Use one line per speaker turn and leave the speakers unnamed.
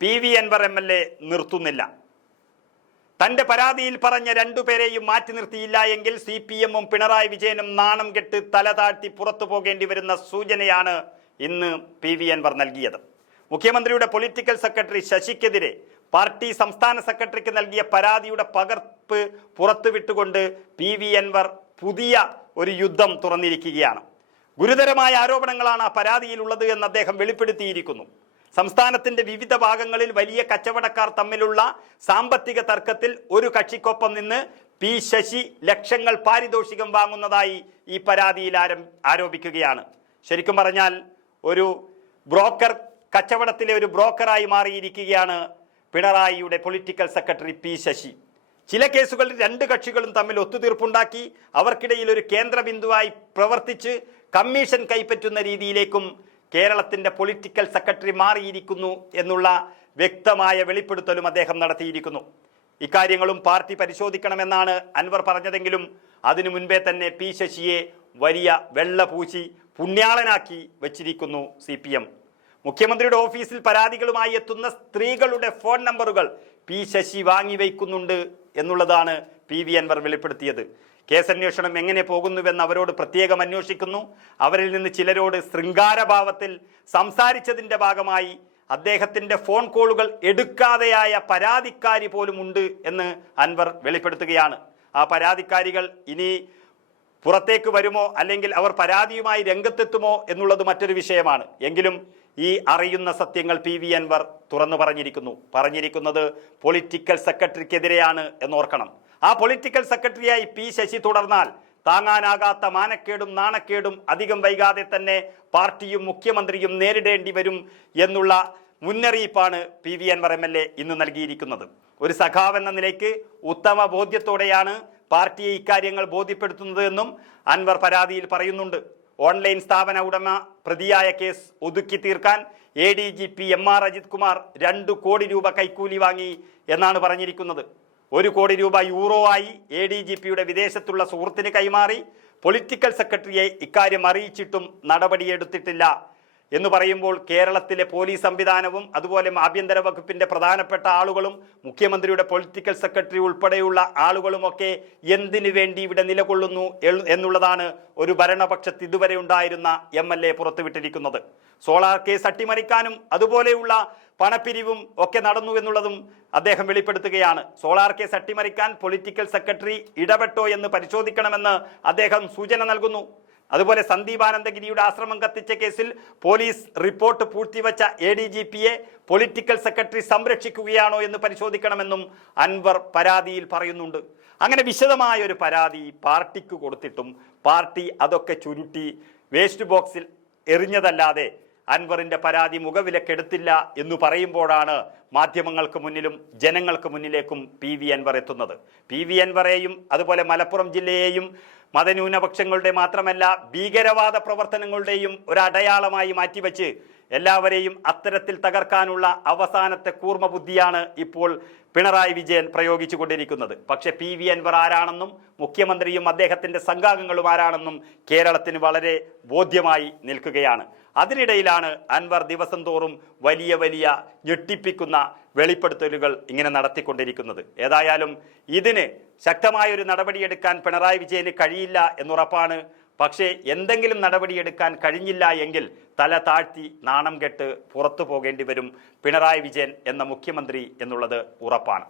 P V Anvar M L A നിർത്തുന്നില്ല. തന്റെ പരാതിയിൽ പറഞ്ഞ രണ്ടുപേരെയും മാറ്റി നിർത്തിയില്ല എങ്കിൽ സി പി എമ്മും പിണറായി വിജയനും നാണം കെട്ട് തല താഴ്ത്തി പുറത്തു പോകേണ്ടി വരുന്ന സൂചനയാണ് ഇന്ന് പി വി അൻവർ നൽകിയത്. മുഖ്യമന്ത്രിയുടെ പൊളിറ്റിക്കൽ സെക്രട്ടറി ശശിക്കെതിരെ പാർട്ടി സംസ്ഥാന സെക്രട്ടറിക്ക് നൽകിയ പരാതിയുടെ പകർപ്പ് പുറത്തുവിട്ടുകൊണ്ട് പി വി അൻവർ പുതിയ ഒരു യുദ്ധം തുറന്നിരിക്കുകയാണ്. ഗുരുതരമായ ആരോപണങ്ങളാണ് ആ പരാതിയിലുള്ളത് എന്ന് അദ്ദേഹം വെളിപ്പെടുത്തിയിരിക്കുന്നു. സംസ്ഥാനത്തിന്റെ വിവിധ ഭാഗങ്ങളിൽ വലിയ കച്ചവടക്കാർ തമ്മിലുള്ള സാമ്പത്തിക തർക്കത്തിൽ ഒരു കക്ഷിക്കൊപ്പം നിന്ന് പി ശശി ലക്ഷങ്ങൾ പാരിതോഷികം വാങ്ങുന്നതായി ഈ പരാതിയിൽ ആരം ആരോപിക്കുകയാണ്. ശരിക്കും പറഞ്ഞാൽ ഒരു ബ്രോക്കർ കച്ചവടത്തിലെ ഒരു ബ്രോക്കറായി മാറിയിരിക്കുകയാണ് പിണറായിയുടെ പൊളിറ്റിക്കൽ സെക്രട്ടറി പി ശശി. ചില കേസുകളിൽ രണ്ട് കക്ഷികളും തമ്മിൽ ഒത്തുതീർപ്പുണ്ടാക്കി അവർക്കിടയിൽ ഒരു കേന്ദ്ര ബിന്ദുവായി പ്രവർത്തിച്ച് കമ്മീഷൻ കൈപ്പറ്റുന്ന രീതിയിലേക്കും കേരളത്തിന്റെ പൊളിറ്റിക്കൽ സെക്രട്ടറി മാറിയിരിക്കുന്നു എന്നുള്ള വ്യക്തമായ വെളിപ്പെടുത്തലും അദ്ദേഹം നടത്തിയിരിക്കുന്നു. ഇക്കാര്യങ്ങളും പാർട്ടി പരിശോധിക്കണമെന്നാണ് അൻവർ പറഞ്ഞതെങ്കിലും അതിനു മുൻപേ തന്നെ പി ശശിയെ വലിയ വെള്ള പൂശി പുണ്യാളനാക്കി വച്ചിരിക്കുന്നു സി പി എം. മുഖ്യമന്ത്രിയുടെ ഓഫീസിൽ പരാതികളുമായി എത്തുന്ന സ്ത്രീകളുടെ ഫോൺ നമ്പറുകൾ പി ശശി വാങ്ങി വയ്ക്കുന്നുണ്ട് എന്നുള്ളതാണ് പി വി അൻവർ വെളിപ്പെടുത്തിയത്. കേസന്വേഷണം എങ്ങനെ പോകുന്നുവെന്ന് അവരോട് പ്രത്യേകം അന്വേഷിക്കുന്നു. അവരിൽ നിന്ന് ചിലരോട് ശൃംഗാരഭാവത്തിൽ സംസാരിച്ചതിന്റെ ഭാഗമായി അദ്ദേഹത്തിന്റെ ഫോൺ കോളുകൾ എടുക്കാതെയായ പരാതിക്കാരി പോലും ഉണ്ട് എന്ന് അൻവർ വെളിപ്പെടുത്തുകയാണ്. ആ പരാതിക്കാരികൾ ഇനി പുറത്തേക്ക് വരുമോ അല്ലെങ്കിൽ അവർ പരാതിയുമായി രംഗത്തെത്തുമോ എന്നുള്ളത് മറ്റൊരു വിഷയമാണ്. എങ്കിലും ഈ അറിയുന്ന സത്യങ്ങൾ പി വി അൻവർ തുറന്നു പറഞ്ഞിരിക്കുന്നു. പറഞ്ഞിരിക്കുന്നത് പൊളിറ്റിക്കൽ സെക്രട്ടറിക്കെതിരെയാണ് എന്നോർക്കണം. ആ പൊളിറ്റിക്കൽ സെക്രട്ടറിയായി പി ശശി തുടർന്നാൽ താങ്ങാനാകാത്ത മാനക്കേടും നാണക്കേടും അധികം വൈകാതെ തന്നെ പാർട്ടിയും മുഖ്യമന്ത്രിയും നേരിടേണ്ടി വരും എന്നുള്ള മുന്നറിയിപ്പാണ് P V Anvar M L A ഇന്ന് നൽകിയിരിക്കുന്നത്. ഒരു സഖാവെന്ന നിലയ്ക്ക് ഉത്തമ ബോധ്യത്തോടെയാണ് പാർട്ടിയെ ഇക്കാര്യങ്ങൾ ബോധ്യപ്പെടുത്തുന്നത് എന്നും അൻവർ പരാതിയിൽ പറയുന്നുണ്ട്. ഓൺലൈൻ സ്ഥാപന ഉടമ പ്രതിയായ കേസ് ഒതുക്കി തീർക്കാൻ A D G P M R Ajith Kumar രണ്ട് കോടി രൂപ കൈക്കൂലി വാങ്ങി എന്നാണ് പറഞ്ഞിരിക്കുന്നത്. ഒരു കോടി രൂപ യൂറോ ആയി എ ഡി ജി പിയുടെ വിദേശത്തുള്ള സുഹൃത്തിന് കൈമാറി. പൊളിറ്റിക്കൽ സെക്രട്ടറിയെ ഇക്കാര്യം അറിയിച്ചിട്ടും നടപടിയെടുത്തിട്ടില്ല എന്ന് പറയുമ്പോൾ കേരളത്തിലെ പോലീസ് സംവിധാനവും അതുപോലെ ആഭ്യന്തര വകുപ്പിന്റെ പ്രധാനപ്പെട്ട ആളുകളും മുഖ്യമന്ത്രിയുടെ പൊളിറ്റിക്കൽ സെക്രട്ടറി ഉൾപ്പെടെയുള്ള ആളുകളുമൊക്കെ എന്തിനു വേണ്ടി ഇവിടെ നിലകൊള്ളുന്നു എന്നുള്ളതാണ് ഒരു ഭരണപക്ഷത്ത് ഇതുവരെ ഉണ്ടായിരുന്ന എം എൽ എ പുറത്തുവിട്ടിരിക്കുന്നത്. സോളാർ കേസ് അട്ടിമറിക്കാനും അതുപോലെയുള്ള പണപ്പിരിവും ഒക്കെ നടന്നു എന്നുള്ളതും അദ്ദേഹം വെളിപ്പെടുത്തുകയാണ്. സോളാർ കേസ് അട്ടിമറിക്കാൻ പൊളിറ്റിക്കൽ സെക്രട്ടറി ഇടപെട്ടോ എന്ന് പരിശോധിക്കണമെന്ന് അദ്ദേഹം സൂചന നൽകുന്നു. അതുപോലെ സന്ദീപ് ആനന്ദഗിരിയുടെ ആശ്രമം കത്തിച്ച കേസിൽ പോലീസ് റിപ്പോർട്ട് പൂഴ്ത്തിവെച്ച എ ഡി ജി പിയെ പൊളിറ്റിക്കൽ സെക്രട്ടറി സംരക്ഷിക്കുകയാണോ എന്ന് പരിശോധിക്കണമെന്നും അൻവർ പരാതിയിൽ പറയുന്നുണ്ട്. അങ്ങനെ വിശദമായ ഒരു പരാതി പാർട്ടിക്ക് കൊടുത്തിട്ടും പാർട്ടി അതൊക്കെ ചുരുട്ടി വേസ്റ്റ് ബോക്സിൽ എറിഞ്ഞതല്ലാതെ അൻവറിന്റെ പരാതി മുഖവിലക്കെടുത്തില്ല എന്ന് പറയുമ്പോഴാണ് മാധ്യമങ്ങൾക്ക് മുന്നിലും ജനങ്ങൾക്ക് മുന്നിലേക്കും പി വി അൻവർ എത്തുന്നത്. പി വി അൻവറേയും അതുപോലെ മലപ്പുറം ജില്ലയെയും മതന്യൂനപക്ഷങ്ങളുടെ മാത്രമല്ല ഭീകരവാദ പ്രവർത്തനങ്ങളുടെയും ഒരു അടയാളമായി മാറ്റിവെച്ച് എല്ലാവരെയും അത്തരത്തിൽ തകർക്കാനുള്ള അവസാനത്തെ കൂർമ്മ ബുദ്ധിയാണ് ഇപ്പോൾ പിണറായി വിജയൻ പ്രയോഗിച്ചു കൊണ്ടിരിക്കുന്നത് പക്ഷേ പി വി അൻവർ ആരാണെന്നും മുഖ്യമന്ത്രിയും അദ്ദേഹത്തിന്റെ സംഘാംഗങ്ങളും ആരാണെന്നും കേരളത്തിന് വളരെ ബോധ്യമായി നിൽക്കുകയാണ്. അതിനിടയിലാണ് അൻവർ ദിവസം തോറും വലിയ വലിയ ഞെട്ടിപ്പിക്കുന്ന വെളിപ്പെടുത്തലുകൾ ഇങ്ങനെ നടത്തിക്കൊണ്ടിരിക്കുന്നത്. ഏതായാലും ഇതിന് ശക്തമായ ഒരു നടപടിയെടുക്കാൻ പിണറായി വിജയന് കഴിയില്ല എന്നുറപ്പാണ്. പക്ഷേ എന്തെങ്കിലും നടപടിയെടുക്കാൻ കഴിഞ്ഞില്ല എങ്കിൽ തല താഴ്ത്തി നാണം കെട്ട് പുറത്തു പോകേണ്ടി വരും പിണറായി വിജയൻ എന്ന മുഖ്യമന്ത്രി എന്നുള്ളത് ഉറപ്പാണ്.